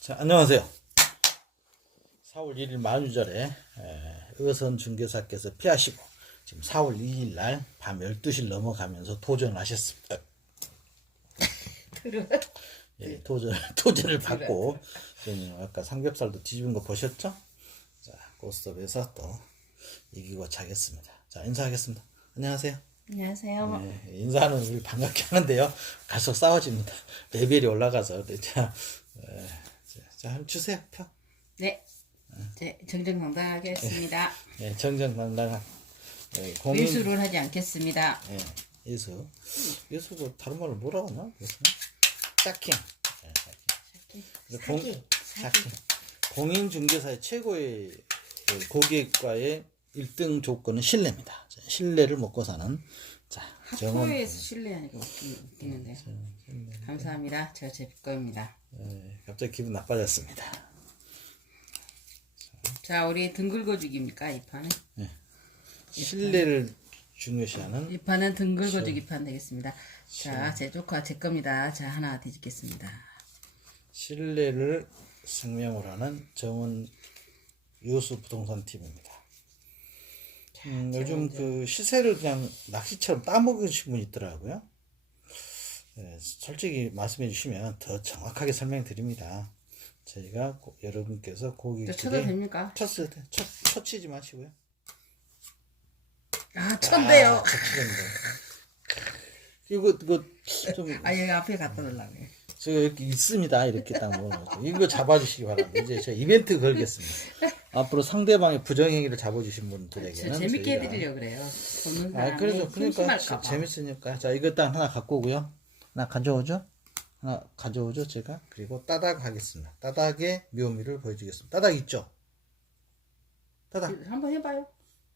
자, 안녕하세요. 4월 1일 만유절에 의선 중개사께서 피하시고 지금 4월 2일 날 밤 12시를 넘어가면서 도전하셨습니다. 예, 도전, 도전을 받고 지금 아까 삼겹살도 뒤집은 거 보셨죠? 자, 고스톱에서 또 이기고 자겠습니다. 자, 인사하겠습니다. 안녕하세요. 안녕하세요. 네, 인사는 우리 반갑게 하는데요. 갈수록 싸워집니다. 레벨이 올라가서. 네, 자, 에, 자, 자, 한번 주세요. 표. 네. 네, 정정당당하게 했습니다. 네, 정정당당한 네, 공인 밀수를 하지 않겠습니다. 네, 예수 예수 그 다른 말로 뭐라고 하나? 예수 짝킹 네, 짝킹. 그래서 공, 사기, 짝킹. 공인중개사의 최고의 그 고객과의 1등 조건은 신뢰입니다. 자, 신뢰를 먹고 사는 학교에서 신뢰하니까 웃기, 웃기는데. 감사합니다. 제가 제 거입니다. 네, 갑자기 기분 나빠졌습니다. 자, 우리 등 긁어주기입니까? 이 판은? 신뢰를 중요시하는 이 판은 등 긁어주기 판 되겠습니다. 자, 제 조카 제 겁니다. 자, 하나 뒤집겠습니다. 신뢰를 생명으로 하는 정원 요수 부동산 팀입니다. 음, 요즘 그 시세를 그냥 낚시처럼 따먹으신 분이 있더라고요. 네, 솔직히 말씀해 주시면 더 정확하게 설명 드립니다. 저희가 고- 여러분께서 저 쳐도 됩니까? 쳤을 때 쳐, 쳐치지 마시고요. 아, 천대요. 아, 쳐치는데. 이거 이거 좀 아, 여기 앞에 갖다 놓으려고. 제가 이렇게 있습니다. 이렇게 딱 먹어가지고. 이거 잡아 주시기 바랍니다. 이제 제가 이벤트 걸겠습니다. 앞으로 상대방의 부정행위를 잡아주신 저 분들에게는. 재밌게 저희가- 해드리려고 그래요. 보는 아, 그래서, 그러니까. 재밌으니까. 자, 이거 딱 하나 갖고 오고요. 하나 가져오죠? 하나 가져오죠, 제가. 그리고 따닥 하겠습니다. 따닥의 묘미를 보여주겠습니다. 따닥 있죠? 따닥. 한번 해봐요.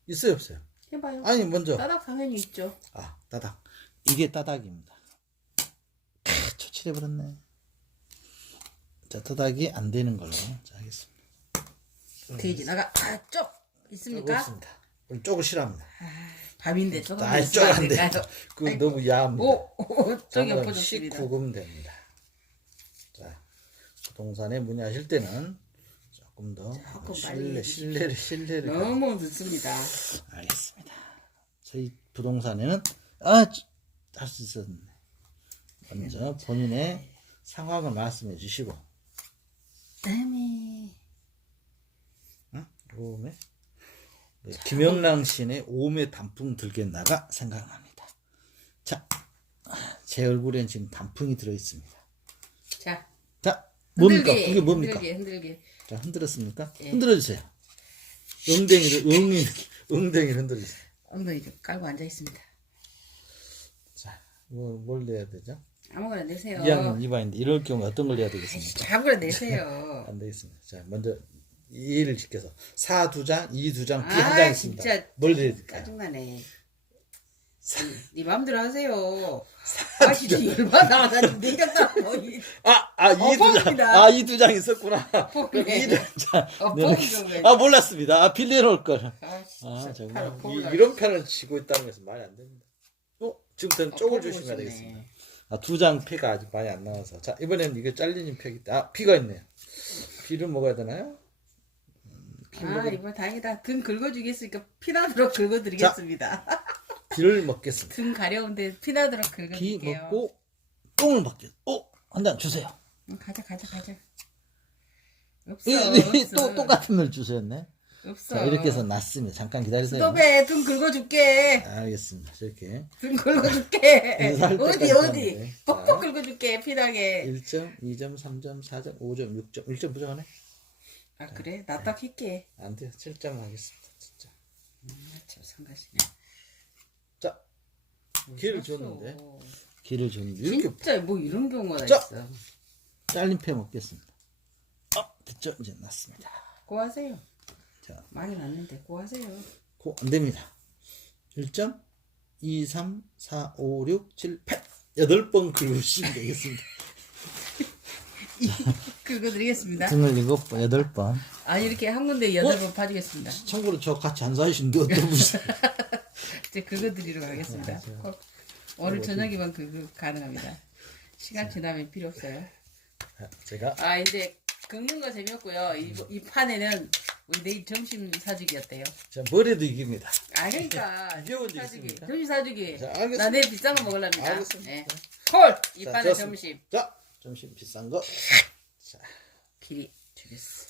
있어요, 없어요? 해봐요. 아니, 먼저. 따닥 당연히 있죠. 아, 따닥. 이게 따닥입니다. 크, 초칠해 버렸네. 자, 따닥이 안 되는 걸로. 자, 하겠습니다. 돼지 나가 아, 쪽 있습니까? 없습니다. 오늘 쪽을 싫어합니다. 밥인데 조금 아, 있으면 안 쪽안. 될까요? 그 너무 야합니다. 오, 오 쪽이 저는 엎어졌습니다. 19금 됩니다. 자, 부동산에 문의하실 때는 조금 더 조금 신뢰, 신뢰를, 신뢰를. 너무 늦습니다. 알겠습니다. 저희 부동산에는, 아, 할 수 있었네. 먼저 본인의 상황을 말씀해 주시고, 다음에 응? 오메? 네, 김영랑 씨의 오메 단풍 들겠나가 생각납니다. 자, 제 얼굴엔 지금 단풍이 들어 있습니다. 자 자, 뭡니까? 흔들기, 그게 뭡니까? 흔들기 흔들기 자, 흔들었습니까? 예. 흔들어 주세요. 엉덩이를, 엉이, 엉덩이를 흔들어 주세요. 엉덩이 좀 깔고 앉아 있습니다. 자, 뭐, 뭘 내야 되죠? 아무거나 내세요. 2학년 2반인데, 이럴 경우 어떤 걸 내야 되겠습니까? 아무거나 내세요. 안 되겠습니다. 자, 먼저, 2를 지켜서. 4두 장, 2두 장, B 아, 한장 있습니다. 진짜. 뭘 될까요? 짜증나네. 네 맘대로 하세요. 아 진짜 열받아. 나 지금. 뭐 이- 아, 아, 이 두 장. 뻥입니다. 아, 이 두 장 있었구나. 뻥이네. 그럼 이두 장. 어, 네. 뻥이죠, 왜. 아, 몰랐습니다. 아, 빌려놓을 걸. 아, 진짜. 아, 팔을 정말. 뻥을 이, 런 편을 치고 있다는 것은 말이 안 됩니다. 어? 지금부터는 아, 쪽을 뻥을 치네. 되겠습니다. 아, 두 장 피가 아직 많이 안 나와서. 자, 이번에는 이거 잘리는 있다. 아, 피가 있네요. 피를 먹어야 되나요? 피아 이거 다행이다. 등 긁어주겠으니까 피나도록 긁어드리겠습니다. 피를 먹겠습니다. 등 가려운데 피나도록 피 긁어줄게요. 먹고, 똥을 먹겠, 어? 한 잔 주세요. 응, 가자 가자 가자. 없어 이, 이, 없어. 또, 똑같은 걸 주셨네. 없어. 자, 이렇게 해서 놨습니다. 잠깐 기다리세요. 스톱에 등 긁어줄게. 알겠습니다. 이렇게. 등 긁어줄게. 인사할 어디 때까지 어디. 하는데. 긁어줄게 피나게. 1점, 2점, 3점, 4점, 5점, 6점. 1점 부족하네? 아 그래 나 딱 할게. 안 돼요. 7점 하겠습니다. 진짜. 아, 참 상가시네. 자, 기회를 줬는데. 기회를 줬는데. 이렇게 진짜 뭐 이런 경우가 자. 있어. 잘린 패 먹겠습니다. 아, 됐죠? 이제 났습니다. 고하세요. 자, 많이 났는데 고하세요. 고, 안 됩니다. 1점, 2, 3, 4, 5, 6, 7, 8. 8번 긁으시면 되겠습니다. 긁어드리겠습니다. 등을 7번, 8번. 아 이렇게 한 군데 여덟 번 파주겠습니다. 참고로 저 같이 안 사시는데 어떤 분이 이제 긁어드리러 가겠습니다. 네, 꼭 오늘 저녁이면 긁어 가능합니다. 시간 지나면 필요 없어요. 제가 아 이제 긁는 거 재미없고요. 이, 이 판에는 우리 내일 점심 사주기 어때요? 자, 머리도 이깁니다. 아 그러니까 언제 사주기 있습니까? 점심 사주기 자, 알겠습니다. 나 내일 비싼 거 먹으랍니다 알겠습니다. 네. 콜! 이 자, 판에 좋습니다. 점심 자, 점심 비싼 거. 길이 주겠어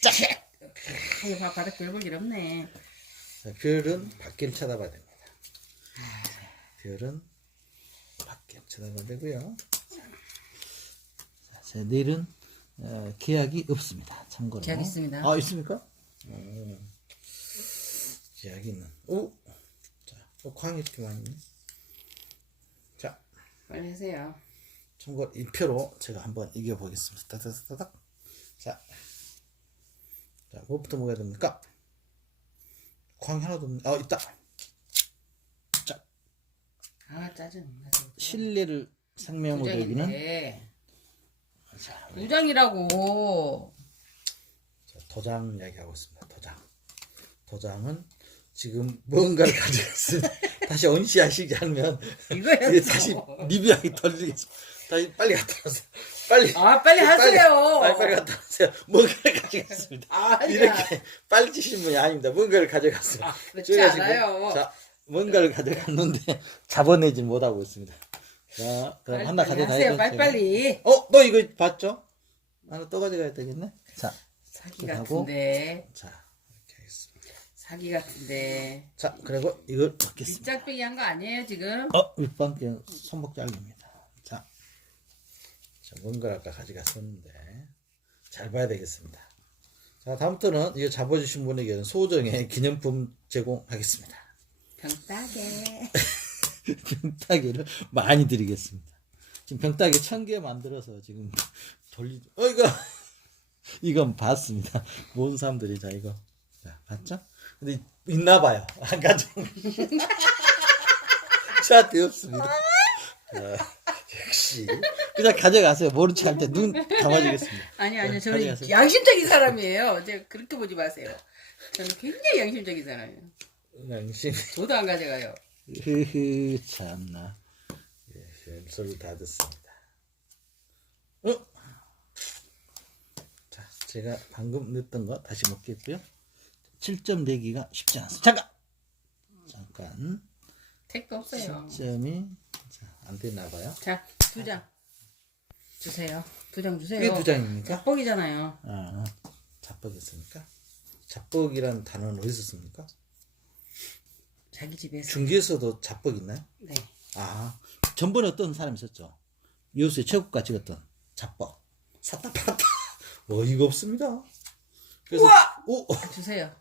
자! 아유 바- 바닥 별볼 일 없네 자, 별은 밖을 쳐다봐야 됩니다. 자, 별은 밖을 쳐다봐야 되고요. 자, 자, 내일은 어, 계약이 없습니다. 참고로. 계약 있습니다. 아, 있습니까? 오, 계약이 있는. 오, 자, 어, 광이 이렇게 많이 있네. 자, 빨리 하세요 참고 이 표로 제가 한번 이겨보겠습니다. 따닥따닥. 자, 자, 뭐부터 먹어야 됩니까? 광 하나도 없네. 아, 있다. 자, 아 짜증 신뢰를 생명으로 여기는 자, 부장이라고 자, 도장 이야기하고 있습니다. 도장. 도장은 지금 뭔가를 가져갔습니다. 다시 언시하시지 않으면 이게 다시 리뷰하기 돌리겠습니다. 다시 빨리 갖다 놓으세요. 빨리. 아 빨리 하세요 빨리, 빨리 갖다 놓으세요. 뭔가를 가져갔습니다. 아 이렇게 빨리 치시는 분이 아닙니다. 뭔가를 가져갔어요. 아, 그렇지 저희가 지금 않아요. 자, 뭔가를 가져갔는데 잡아내지 못하고 있습니다. 자, 그럼 하나 가져가야 하세요 빨리 빨리 어, 너 이거 봤죠? 하나 또 가져가야 되겠네. 자, 사기 하고. 같은데 자, 이렇게 하겠습니다. 사기 같은데 자, 그리고 이걸 넣겠습니다. 밑짝빼기 한 거 아니에요 지금? 어, 윗방귀 손목 잘립니다. 자, 자, 뭔가를 아까 가져갔었는데 잘 봐야 되겠습니다. 자, 다음부터는 이거 잡아주신 분에게는 소정의 기념품 제공하겠습니다. 병따개 병따개를 많이 드리겠습니다. 지금 병따개 천 개 만들어서 지금 돌리, 어, 이거, 이건 봤습니다. 모든 사람들이 자, 이거. 자, 봤죠? 근데 있나 봐요. 안 가져. 저한테 없습니다. 자, 역시. 그냥 가져가세요. 모른 체할 때 눈 감아주겠습니다. 아니 아니요 네, 저는 가져가세요. 양심적인 사람이에요 이제 그렇게 보지 마세요 저는 굉장히 양심적인 사람이에요 양심. 저도 안 가져가요 흐흐, 참나. 예, 별소리 다 듣습니다. 어? 자, 제가 방금 넣었던 거 다시 먹겠고요. 7점 내기가 쉽지 않습니다. 잠깐! 잠깐. 택도 없어요 7점이, 자, 안 되나 봐요. 자 두 장 주세요 두 장 주세요 이게 두 장입니까? 뻑이잖아요 아, 자뻑이었습니까? 자뻑이라는 단어는 어디서 씁니까? 자기 집에서 중계에서도 자뻑 있나요? 네 아, 전번에 어떤 사람이 있었죠. 요새 최고가 찍었던 자뻑. 샀다 팔았다. 어이가 없습니다. 그래서, 우와! 오! 주세요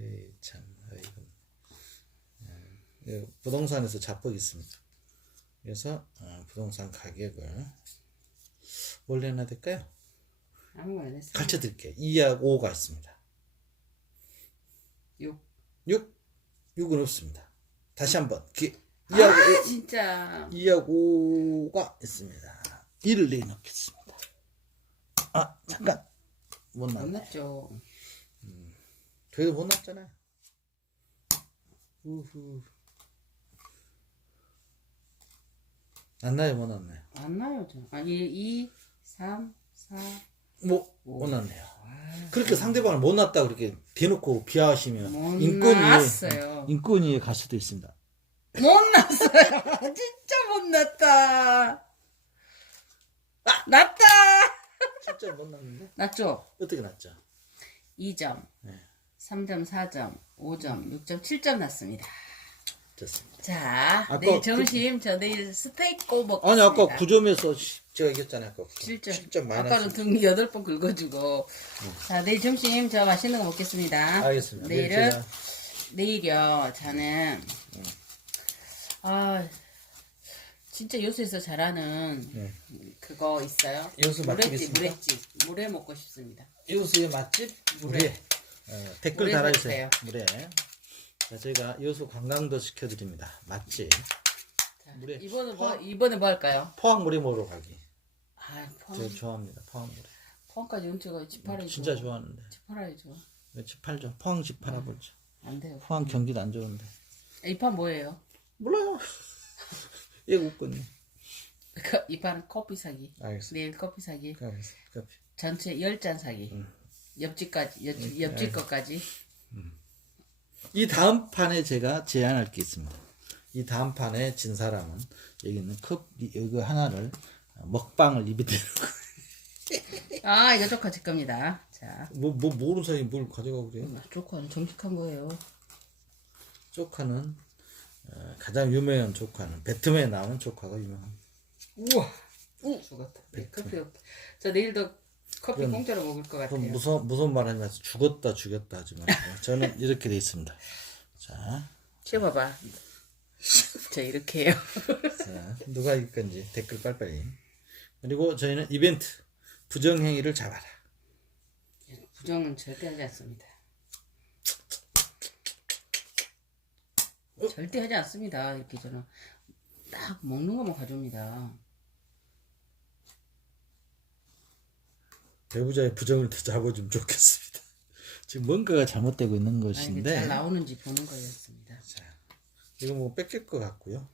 에이, 참, 어이가 없네. 예, 부동산에서 자뻑이 있습니다. 그래서, 어, 부동산 가격을, 뭘 내놔야 될까요? 아무거나 가르쳐 드릴게요. 2하고 5가 있습니다. 6 6? 6은 없습니다. 다시 한 번. 기, 아 2하고 진짜 2하고 5가 있습니다. 1을 내놓겠습니다. 아, 잠깐. 못 났네. 났죠 저희도 못 났잖아요. 우후. 안 나요, 못 났나요? 안 나요 저 아니 2 3 4 뭐, 못 났네요. 그렇게 상대방을 못 났다 그렇게 대놓고 비하하시면 못 났어요 인권위에 갈 수도 있습니다. 못 났어요. 진짜 못 났다. 아, 났다. 진짜 못 났는데 났죠? 어떻게 났죠? 2점, 네. 3점, 4점, 5점, 6점, 7점 났습니다. 좋습니다. 자, 아까 내일 그- 점심 저 내일 스테이크 먹겠습니다. 아니 아까 9점에서 제가 이겼잖아요. 아까 7점. 7점 마이너스. 아까는 등 8번 긁어주고. 자, 내일 점심 저 맛있는 거 먹겠습니다. 알겠습니다. 내일 내일은, 제가 내일이요, 저는, 아, 진짜 요새에서 잘하는 네. 그거 있어요? 요새 맛집 물회집, 있습니까? 물회집. 물회 먹고 싶습니다. 요수의 맛집 물회. 어, 댓글 달아주세요 물회 자 저희가 요수 관광도 시켜드립니다 맛집 자, 물회. 이번에 뭐, 포항. 이번에 뭐 할까요? 포항물회 먹으러 가기 아, 포항. 좋아합니다 포항물회 포항까지 은퇴가 집 팔아야죠. 진짜 좋아하는데 집 팔아야죠. 집 팔죠 포항 집 팔아보죠 안 돼요. 포항 경기도 안 좋은데 이 판 뭐예요? 몰라요 얘 웃거든요 그, 이판 커피 사기. 알겠습니다. 내일 커피 사기. 알겠습니다. 커피. 전체 10잔 사기. 옆집까지, 옆집, 옆집 것까지. 이 다음 판에 제가 제안할 게 있습니다. 이 다음 판에 진 사람은 여기 있는 컵 이거 하나를 먹방을 입에 대고 아, 이거 조카 제 겁니다. 자. 뭐 뭐 모르는 사람이 뭘 가져가고 그래요? 조카는 정직한 거예요. 조카는 어, 가장 유명한 조카는 배트맨에 나오는 조카가 유명합니다. 우와. 우 죽었다. 네, 커피 없다. 저 내일도 커피 그럼- 공짜로 먹을 것 그럼 같아요. 무슨 무슨 말 하냐 죽었다 죽였다 하지 마세요. 저는 이렇게 돼 있습니다. 자, 쉬어봐봐. 자, 이렇게 해요. 자 누가 이길 건지 댓글 빨리빨리. 그리고 저희는 이벤트 부정행위를 잡아라. 부정은 절대 하지 않습니다. 절대 하지 않습니다. 이렇게 저는 딱 먹는 것만 가져옵니다. 배우자의 부정을 더 잡아주면 좋겠습니다. 지금 뭔가가 잘못되고 있는 이게 것인데 잘 나오는지 보는 거였습니다. 자, 이거 뭐 뺏길 것 같고요.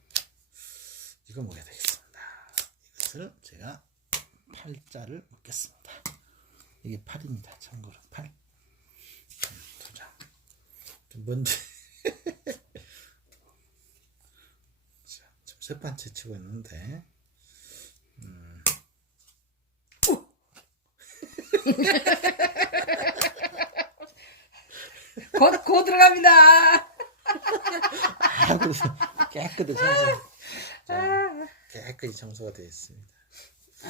이거 먹어야 되겠습니다. 이것을 제가 팔자를 먹겠습니다. 이게 팔입니다. 참고로 팔. 음, 두 장. 좀 먼저. 자, 지금 세 판째 치고 있는데. 곧, 곧 들어갑니다! 아, 그래서 깨끗이 청소. 자, 깨끗이 청소가 되어 있습니다. 아,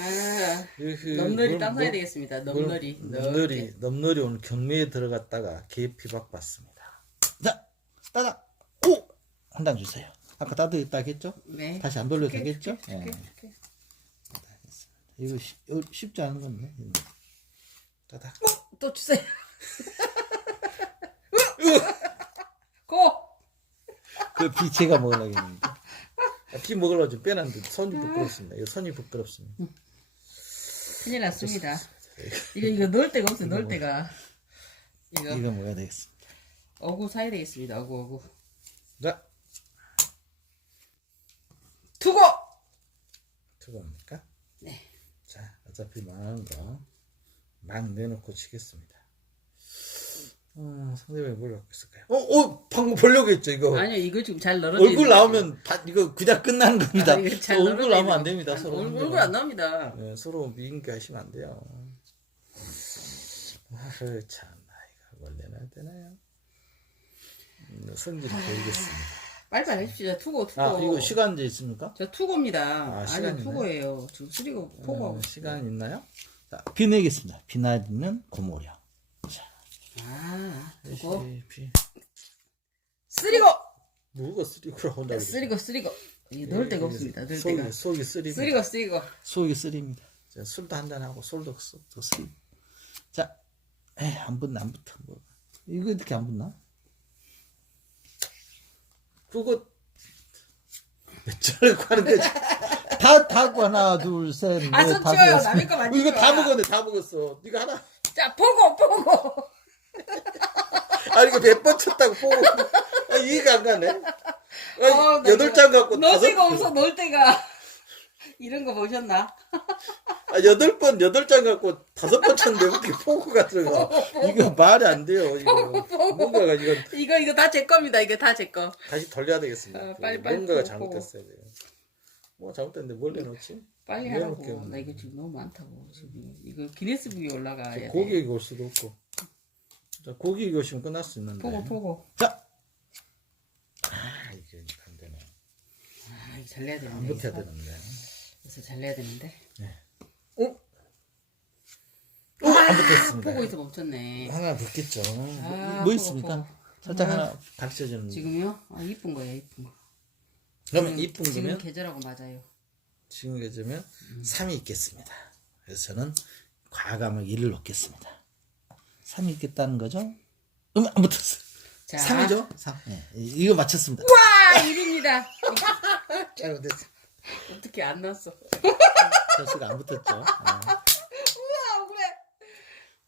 넘놀이 뭘- 땀 사야 뭘- 되겠습니다. 뭘- 넘놀이. 넘놀이 넘놀이 오늘 경매에 들어갔다가 계피박 받습니다. 자 따다 오한 장 주세요. 아까 따뜻했다 했죠? 네. 다시 안 돌려도 되겠죠? 예. 줄게. 이거 쉬, 이거 쉽지 않은 건데. 따다. 또 주세요. 고! 그 비체가 먹으려고 했는데. 아, 비 먹으려고 좀 빼놨는데 손이 부끄럽습니다. 이거 손이 부끄럽습니다. 큰일 났습니다. 이거, 이거 넣을 데가 없어, 넣을 데가. 이거, 이거 먹어야 되겠습니다. 어구 사야 되겠습니다, 어구, 어구. 자, 투고! 그겁니까? 네. 자, 어차피 망한 거 막 내놓고 치겠습니다. 어, 상대방이 뭘 갖고 있을까요? 어, 어, 방금 보려고 했죠, 이거. 아니요, 이거 지금 잘 널어져 얼굴 나오면 다, 이거 그냥 끝나는 겁니다. 아, 이거 잘 얼굴 나오면 안 됩니다, 거지. 서로. 얼굴. 얼굴 안 나옵니다. 네, 서로 미인게 하시면 안 돼요. 아유, 참, 이거 뭘 내놔야 되나요? 음, 성질을 보이겠습니다. 빨리빨리 해주시죠. 투고, 투고. 아, 이거 시간제 있습니까? 저 투고입니다. 아, 아, 시간 니 있네. 투고예요. 지금 쓰리고 포고하고. 어, 시간 있나요? 자, 비 내겠습니다. 비나리는 고모령. 자, 아, 비. 쓰리고! 뭐가 쓰리고라고 한다고 쓰리고, 쓰리고. 넣을 데가 없습니다, 넣을 속이, 데가. 속이 쓰리. 쓰리고, 쓰리고. 속이 쓰리입니다. 자, 술도 한잔 하고 술도 쓰- 또 쓰리. 자, 에이, 안 붙나 안 붙어. 뭐. 이거 어떻게 안 붙나? 그거 몇 자르고 하는 거지? 다, 다 하고 하나, 둘, 셋, 넷, 아, 손 다섯, 치워요. 여섯. 남의 거 만지지 이거 다 마. 먹었네, 다 먹었어. 이거 하나. 자, 포고, 포고. 아, 이거 몇 번 쳤다고 보고. 아, 이해가 안 가네. 아, 어, 나 여덟 장 갖고 넣을 다섯 데가 없어, 넣을 데가. 이런 거 보셨나? 아, 여덟 번, 여덟 장 갖고 다섯 번 쳤는데 왜 이렇게 포구가 들어가? 이거 말이 안 돼요. 이거. 뭔가가 이거 이거, 이거 다 제 겁니다. 이거 다제 거. 다시 돌려야 되겠습니다. 어, 빨리, 빨리 뭔가가 포구, 잘못됐어요. 지금. 뭐 잘못됐는데 뭘 내놓지? 빨리 왜 하라고. 이렇게 나 이거 지금 너무 많다고. 지금. 이거 기네스북에 올라가야 돼. 고기 올 수도 없고. 자, 고기 오시면 끝날 수 있는데. 포고, 포고. 자! 아, 이게 안 되네. 아, 이거 잘 내야 안 되는데. 붙어야 되는데. 그래서 잘 내야 되는데. 어? 어, 안 붙었습니다. 포고에서 멈췄네. 하나 붙겠죠. 아, 뭐 포고, 있습니까? 포고. 살짝 아. 하나 가르쳐 주는. 지금요? 아, 이쁜 거예요, 이쁜 거. 그러면 지금- 이쁜 지금 거면 계절하고 맞아요. 지금 계절면 3이 있겠습니다. 그래서 저는 과감하게 1을 넣겠습니다. 3이 있겠다는 거죠? 음, 안 붙었어요. 자. 3이죠? 3. 네, 이거 맞췄습니다. 와, 1입니다. 잘못했어. 어떻게 안 났어? 점수가 안 붙었죠. 네. 우와, 그래.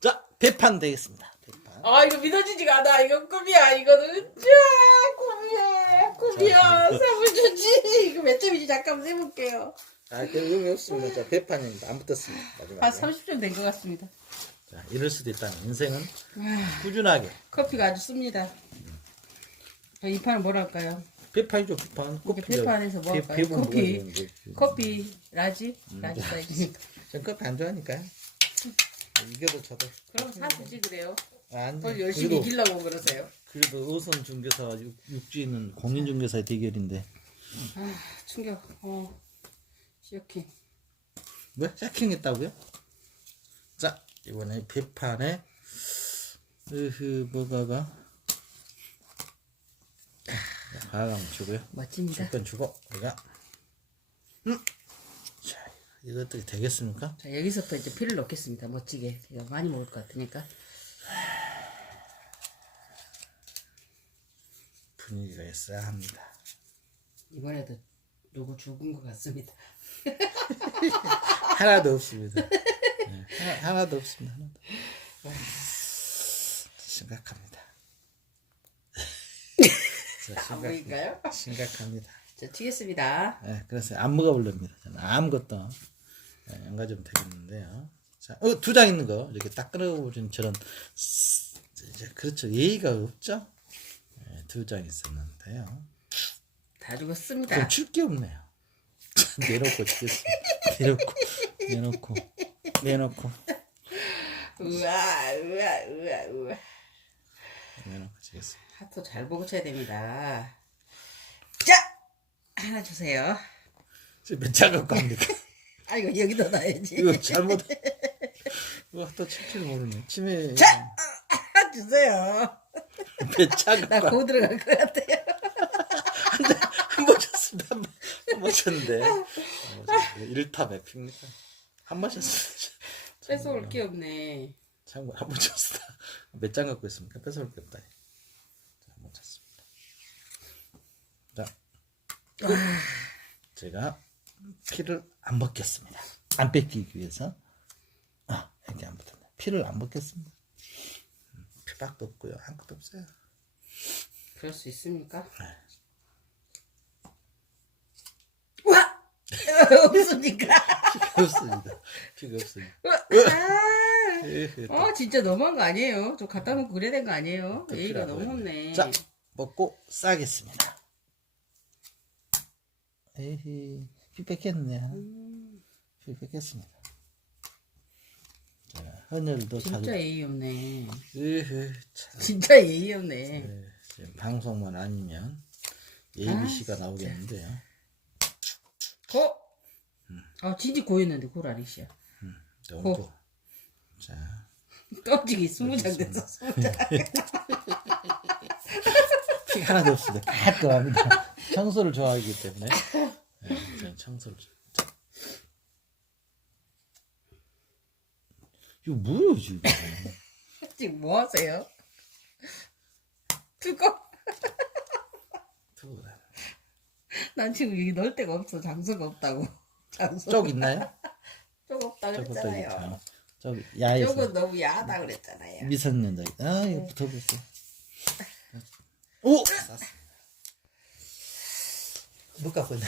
자, 대판 되겠습니다. 대판. 아, 이거 믿어지지가 않아. 이거 꿈이야. 이거는. 짜, 꿈이야. 사물 주지. 이거 몇 점인지 잠깐 세볼게요. 아, 그 의미 없습니다. 자, 배판이 안 붙었습니다. 마지막에. 한 30점 된 것 같습니다. 자, 이럴 수도 있다는 인생은 와, 꾸준하게. 커피가 아주 씁니다. 저이 판은 뭐랄까요? 배판이죠, 배판. 이게 배판에서 뭐 할까요? 커피. 커피 라지? 라지 사이즈. 전 커피 안 좋아하니까요. 이겨도 저도. 그럼 사주지 그래요. 안뭘 돼. 열심히 그래도, 이기려고 그러세요. 그래도 의선 중개사와 육, 육지는 공인 중개사의 대결인데. 아, 충격. 어, 쇼킹. 뭐? 샤킹했다고요? 자, 이번에 배판에, 으흐, 뭐가가. 가감 주고요. 멋집니다. 줄건 주고, 우리가. 음. 자, 이거 어떻게 되겠습니까? 자, 여기서부터 이제 피를 넣겠습니다. 멋지게. 제가 많이 먹을 것 같으니까. 분위기가 있어야 합니다. 이번에도 누구 죽은 것 같습니다. 하나도 없습니다. 네, 하나, 하나도 없습니다. 하나도. 심각합니다. 자, 안 심각, 보일까요? 심각합니다. 자, 튀겠습니다. 네, 그래서 안 먹어볼랍니다. 저는 아무것도 네, 안 가져면 되겠는데요. 자, 어, 두 장 있는 거 이렇게 딱 끊어버린 저런 쓰- 이제 그렇죠 예의가 없죠. 네, 두장 있었는데요. 다 죽었습니다. 그럼 줄 게 없네요. 내놓고 주겠습니다. 내놓고 내놓고 내놓고 우와, 우와, 우와, 우와. 내놓고 주겠습니다. 하트 잘 보고 쳐야 됩니다. 자! 하나 주세요. 지금 몇장 갖고 합니까? 아이고, 여기다 놔야지. 이거 잘못 이거 또 칠줄 모르네. 치매 하나 주세요. 몇장 나 갖고 고 들어갈 것 같아요. 한번 쳤습니다. 한번 쳤는데 일탑 에픽니까? 한번 쳤습니다. 뺏어올 게 없네. 참고 한번 쳤습니다. 몇 장 갖고 있습니까? 뺏어올 게 없다. 자, 한번 쳤습니다. 자, 끝. 제가 피를 안 먹겠습니다. 안 뺏기기 위해서. 아, 이게 안 붙었네. 피를 안 먹겠습니다. 음, 피밖에 없고요. 아무것도 없어요. 그럴 수 있습니까? 네. 와! 없습니까? 피가 없습니다. 피가 없습니다. 아! 어, 진짜 너무한 거 아니에요? 저 갖다 놓고 그래야 된 거 아니에요? 또 예의가 필요하고 너무. 없네. 자, 먹고 싸겠습니다. 에이, 피 뺏겠네. 음, 피 뺏겠습니다. 자, 헌혈도 진짜. 예의 없네. 으흐, 참. 진짜 예의 없네. 네, 지금 방송만 아니면 ABC가 나오겠는데요. 고! 아, 진짜 고였는데, 고를 아니시야. 너무 고. 자, 깜찍이 스무 장 됐어, 스무 장. 피 하나도 없습니다. 깔끔합니다. 청소를 좋아하기 때문에. 네, 저는 청소를. 좋- 자. 이거 뭐예요, 지금? 지금 뭐 하세요? 두고 두고 난 지금 여기 넣을 데가 없어. 장소가 없다고. 장소. 쪽 있나요? 쪽 없다 그랬잖아요. 저기 야에서 쪽은 너무 야하다 그랬잖아요. 미성년자. 아 이거 붙어보세요. 오. 쌌습니다. 못 갖고 있나?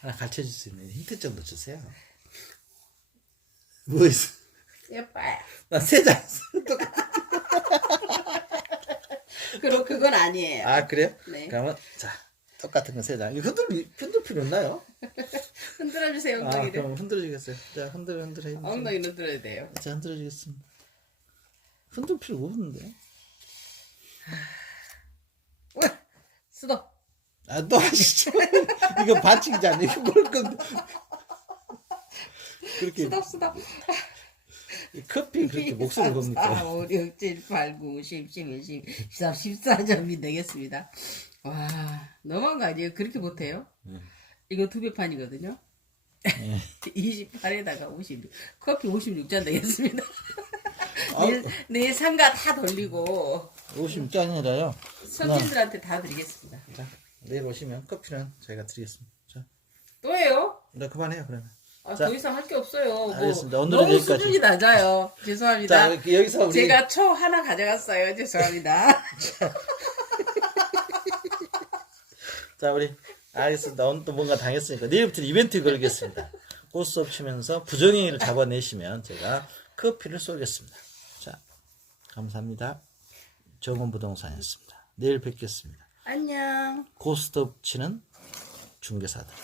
하나 가르쳐 줄 수 있는 힌트 정도 주세요. 뭐 있어? 예뻐요. 나세 장. 그럼 그건 아니에요. 아 그래요? 네. 그러면 자 똑같은 거세 장. 이거 흔들 흔들 필요 없나요? 흔들어 주세요 아 엉덩이를. 그럼 흔들어 주겠어요. 자 흔들 흔들어 해주세요. 엉덩이 흔들어야 돼요. 자 흔들어 주겠습니다. 흔들 필요 없는데. 우와, 수도. 아, 또 하시죠. 이거 반칙이잖아요. 이거 뭘 건데. 그렇게 수도 수도. 커피 그렇게 목소리 4, 겁니까? 5, 6, 7, 8, 9, 10, 11, 12, 13, 14점이 되겠습니다. 와, 너무한 거 아니에요? 그렇게 못해요? 네. 이거 두 배 판이거든요. 네. 28에다가 56. 커피 56잔 되겠습니다. 아, 내일, 내일 상가 다 돌리고 56잔이라요. 선진들한테 다 드리겠습니다. 자, 내일 오시면 커피는 저희가 드리겠습니다. 자, 또예요? 나 그만해요, 그러면. 아, 자, 더 이상 할 게 없어요. 뭐 알겠습니다. 오늘은 너무 여기까지. 수준이 낮아요. 죄송합니다. 자, 여기서 우리 제가 초 하나 가져갔어요. 죄송합니다. 자, 우리 알겠습니다. 오늘 또 뭔가 당했으니까 내일부터 이벤트 걸겠습니다. 꽃수업 치면서 부정행위를 잡아내시면 제가 커피를 쏘겠습니다. 자, 감사합니다. 정원부동산이었습니다. 내일 뵙겠습니다. 안녕. 고스톱 치는 중개사들.